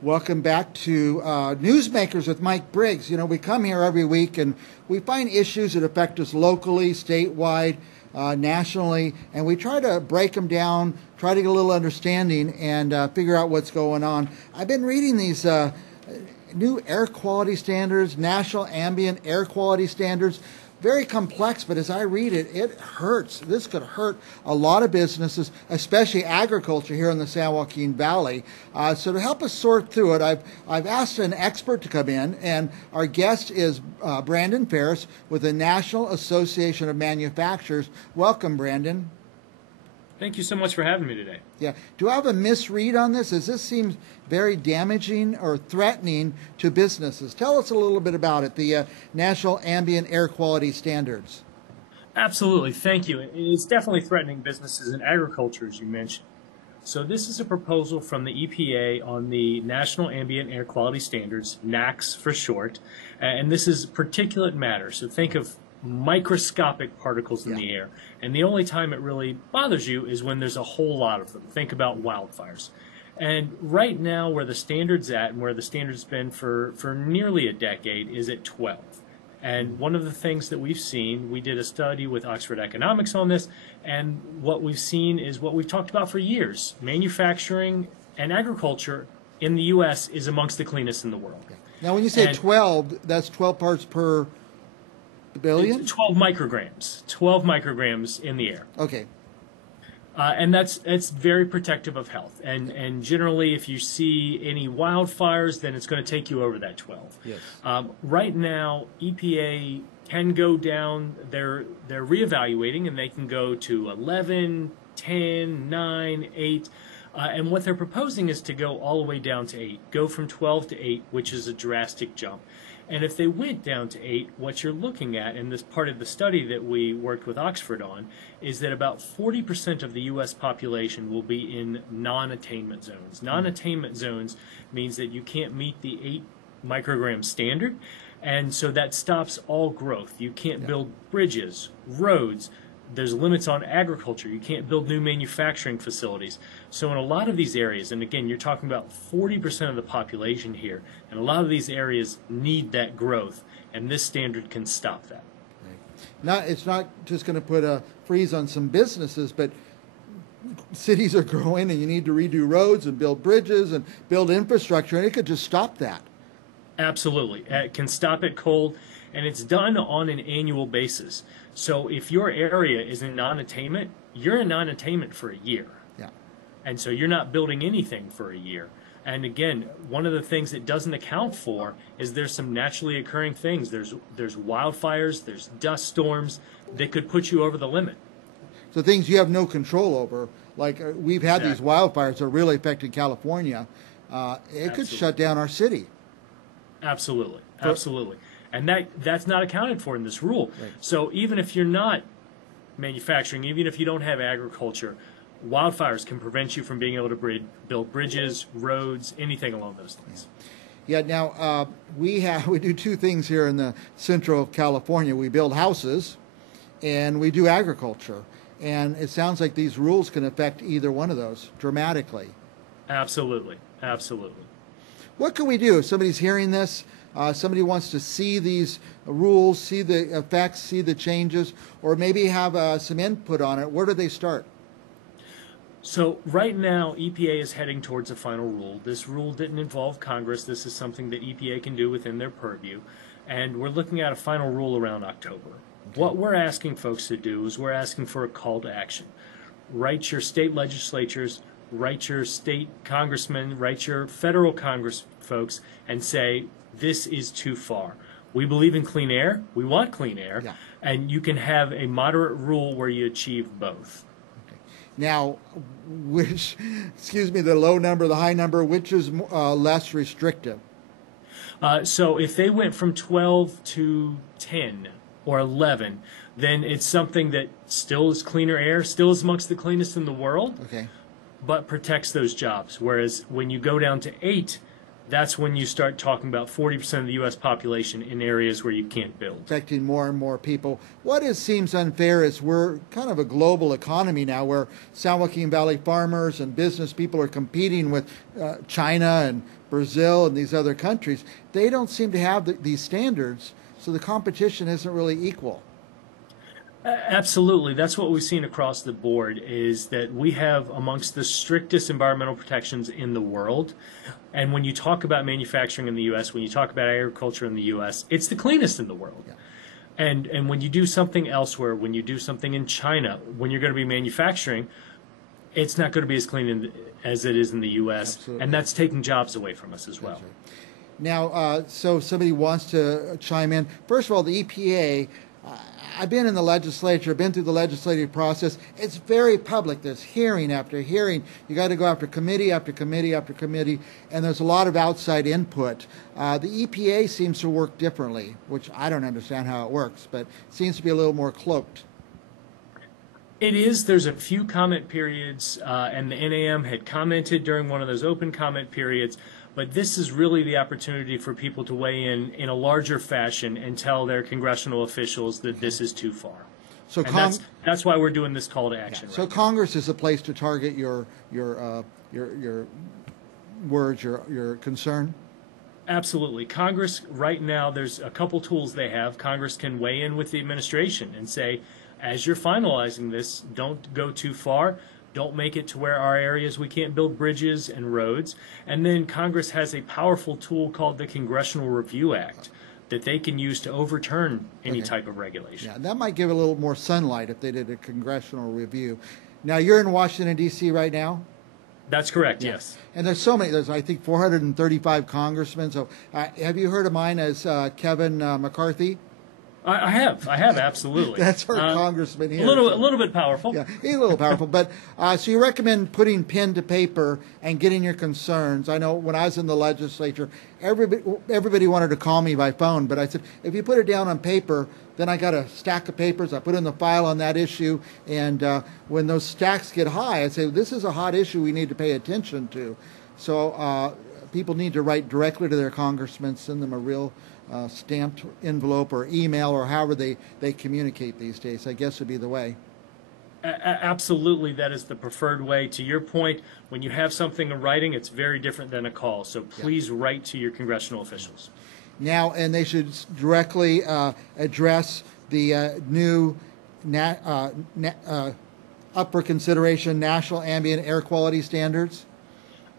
Welcome back to Newsmakers with Mike Briggs. You know, we come here every week and we find issues that affect us locally, statewide, nationally, and we try to break them down, try to get a little understanding, and figure out what's going on. I've been reading these new air quality standards, national ambient air quality standards. Very complex, but as I read it, it hurts. This could hurt a lot of businesses, especially agriculture here in the San Joaquin Valley. So to help us sort through it, I've asked an expert to come in, and our guest is Brandon Farris with the National Association of Manufacturers. Welcome, Brandon. Thank you so much for having me today. Yeah. Do I have a misread on this? Does this seem very damaging or threatening to businesses? Tell us a little bit about it, the National Ambient Air Quality Standards. Absolutely. Thank you. It's definitely threatening businesses in agriculture, as you mentioned. So this is a proposal from the EPA on the National Ambient Air Quality Standards, NAAQS for short, and this is particulate matter. So think of microscopic particles in the air. And the only time it really bothers you is when there's a whole lot of them. Think about wildfires. And right now where the standard's at and where the standard's been for nearly a decade is at 12. And one of the things that we've seen, we did a study with Oxford Economics on this, and what we've seen is what we've talked about for years. Manufacturing and agriculture in the U.S. is amongst the cleanest in the world. Now when you say 12, that's 12 parts per billion? 12 micrograms. 12 micrograms in the air. Okay. And that's very protective of health. And generally, if you see any wildfires, then it's going to take you over that 12. Yes. Right now, EPA can go down. They're reevaluating, and they can go to 11, 10, 9, 8. And what they're proposing is to go all the way down to 8. Go from 12 to 8, which is a drastic jump. And if they went down to 8, what you're looking at, and this part of the study that we worked with Oxford on, is that about 40% of the U.S. population will be in non-attainment zones. Non-attainment zones means that you can't meet the 8 microgram standard, and so that stops all growth. You can't build bridges, roads. There's limits on agriculture. You can't build new manufacturing facilities. So in a lot of these areas, and again, you're talking about 40% of the population here, and a lot of these areas need that growth, and this standard can stop that. It's not just going to put a freeze on some businesses, but cities are growing, and you need to redo roads and build bridges and build infrastructure, and it could just stop that. Absolutely. It can stop it cold, and it's done on an annual basis. So if your area is in non-attainment, you're in non-attainment for a year. Yeah. And so you're not building anything for a year. And again, one of the things it doesn't account for is there's some naturally occurring things. There's wildfires, there's dust storms that could put you over the limit. So things you have no control over, like we've had these wildfires that are really affecting California. It could shut down our city. Absolutely. Absolutely. And that's not accounted for in this rule. Right. So even if you're not manufacturing, even if you don't have agriculture, wildfires can prevent you from being able to build bridges, roads, anything along those things. Yeah. Now we do two things here in the Central California. We build houses, and we do agriculture. And it sounds like these rules can affect either one of those dramatically. Absolutely. Absolutely. What can we do if somebody's hearing this? Somebody wants to see these rules, see the effects, see the changes, or maybe have some input on it. Where do they start? So right now, EPA is heading towards a final rule. This rule didn't involve Congress. This is something that EPA can do within their purview. And we're looking at a final rule around October. Okay. What we're asking folks to do is we're asking for a call to action. Write your state legislatures, write your state congressmen, write your federal Congress folks, and say, this is too far. We believe in clean air. We want clean air. Yeah. And you can have a moderate rule where you achieve both. Okay. Now, the low number, the high number, which is less restrictive? So if they went from 12 to 10 or 11, then it's something that still is cleaner air, still is amongst the cleanest in the world, but protects those jobs. Whereas when you go down to 8, that's when you start talking about 40% of the U.S. population in areas where you can't build. Affecting more and more people. What seems unfair is we're kind of a global economy now where San Joaquin Valley farmers and business people are competing with China and Brazil and these other countries. They don't seem to have these standards, so the competition isn't really equal. Absolutely. That's what we've seen across the board is that we have amongst the strictest environmental protections in the world. And when you talk about manufacturing in the U.S., when you talk about agriculture in the U.S., it's the cleanest in the world. Yeah. And when you do something elsewhere, when you do something in China, when you're going to be manufacturing, it's not going to be as clean as it is in the U.S. Absolutely. And that's taking jobs away from us as well. Right. Now, so somebody wants to chime in. First of all, the EPA, I've been in the legislature, been through the legislative process. It's very public. There's hearing after hearing. You got to go after committee after committee after committee, and there's a lot of outside input. The EPA seems to work differently, which I don't understand how it works, but it seems to be a little more cloaked. It is. There's a few comment periods, and the NAM had commented during one of those open comment periods. But this is really the opportunity for people to weigh in a larger fashion and tell their congressional officials that this is too far. So that's why we're doing this call to action. Yeah. So Congress is a place to target your words, your concern. Absolutely. Congress right now, there's a couple tools they have. Congress can weigh in with the administration and say, as you're finalizing this, don't go too far. Don't make it to where our areas we can't build bridges and roads. And then Congress has a powerful tool called the Congressional Review Act that they can use to overturn any type of regulation. Yeah, that might give a little more sunlight if they did a congressional review. Now, you're in Washington, D.C. right now? That's correct, yes. And there's so many. There's, I think, 435 congressmen. So have you heard of mine as Kevin McCarthy? I have, absolutely. That's our congressman here. A little bit powerful. Yeah, he's a little powerful. But so you recommend putting pen to paper and getting your concerns. I know when I was in the legislature, everybody wanted to call me by phone, but I said, if you put it down on paper, then I got a stack of papers. I put in the file on that issue, and when those stacks get high, I say, this is a hot issue we need to pay attention to. So people need to write directly to their congressmen, send them a real stamped envelope or email or however they communicate these days, I guess would be the way. Absolutely, that is the preferred way. To your point, when you have something in writing, it's very different than a call. So please write to your congressional officials. Now, and they should directly address the new up for consideration National Ambient Air Quality Standards.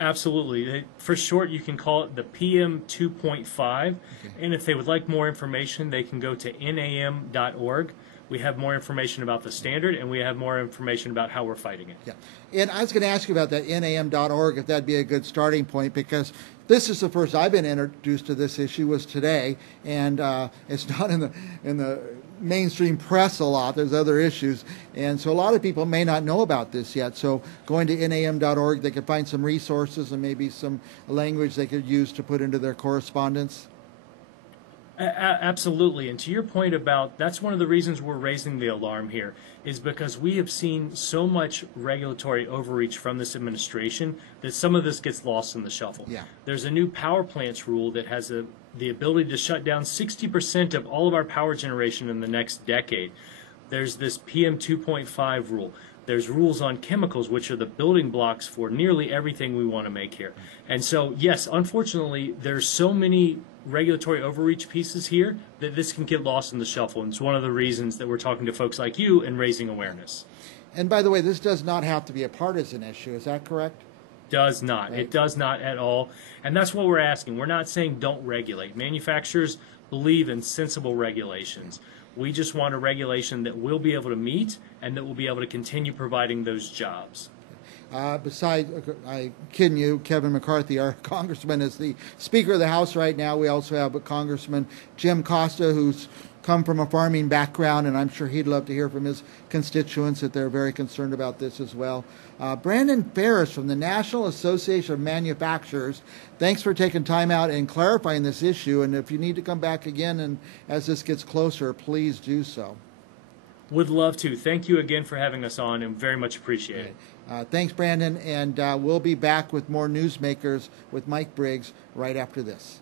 Absolutely. For short, you can call it the PM 2.5. And if they would like more information, they can go to nam.org. We have more information about the standard, and we have more information about how we're fighting it. Yeah. And I was going to ask you about that nam.org, if that'd be a good starting point, because this is the first I've been introduced to this issue was today, and it's not in the mainstream press a lot. There's other issues, and so a lot of people may not know about this yet. So going to nam.org, they could find some resources and maybe some language they could use to put into their correspondence. Absolutely. And to your point about that's one of the reasons we're raising the alarm here is because we have seen so much regulatory overreach from this administration that some of this gets lost in the shuffle. Yeah. There's a new power plants rule that has the ability to shut down 60% of all of our power generation in the next decade. There's this PM 2.5 rule. There's rules on chemicals, which are the building blocks for nearly everything we want to make here. And so, yes, unfortunately, there's so many regulatory overreach pieces here that this can get lost in the shuffle. And it's one of the reasons that we're talking to folks like you and raising awareness. And by the way, this does not have to be a partisan issue. Is that correct? Does not. Right. It does not at all. And that's what we're asking. We're not saying don't regulate. Manufacturers believe in sensible regulations. We just want a regulation that we'll be able to meet and that will be able to continue providing those jobs. Besides, I kidding you, Kevin McCarthy, our congressman, is the Speaker of the House right now. We also have a Congressman Jim Costa, who's come from a farming background, and I'm sure he'd love to hear from his constituents that they're very concerned about this as well. Brandon Farris from the National Association of Manufacturers, thanks for taking time out and clarifying this issue. And if you need to come back again and as this gets closer, please do so. Would love to. Thank you again for having us on and very much appreciate it. Thanks, Brandon, and we'll be back with more Newsmakers with Mike Briggs right after this.